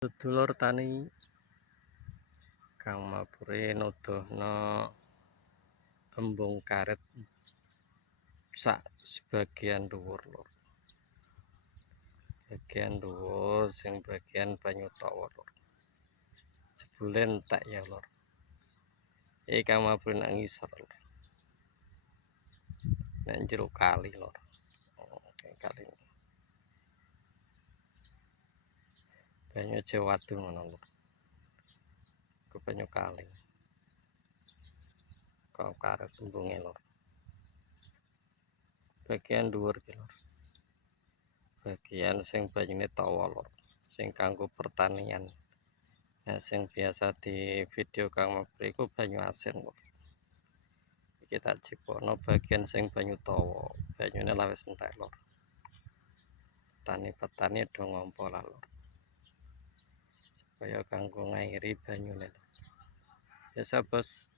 Sedulur tani Kang Mapure nuduhna embung karet sak sebagian dhuwur lur. Bagian dhuwur sing bagian banyu tawa lur. Jebule entek ya lur. Iki Kang Mapure nak ngisor lur. Nek jero kali lur. Kali. Banyu Cewadu ngono lur. Ke banyu kali. Kau karet embunge lur. Bagian dhuwur ki lur. Bagian sing banyune tawa lur. Sing kanggo pertanian. Nah, sing biasa di video Kang Mapure iku banyu asin lur. Iki tak jipokno bagian sing banyu tawa. Banyune la wis entek lur. Petani do ngompo lah lur. Supaya kanggo ngairi banyune. Biasa bos.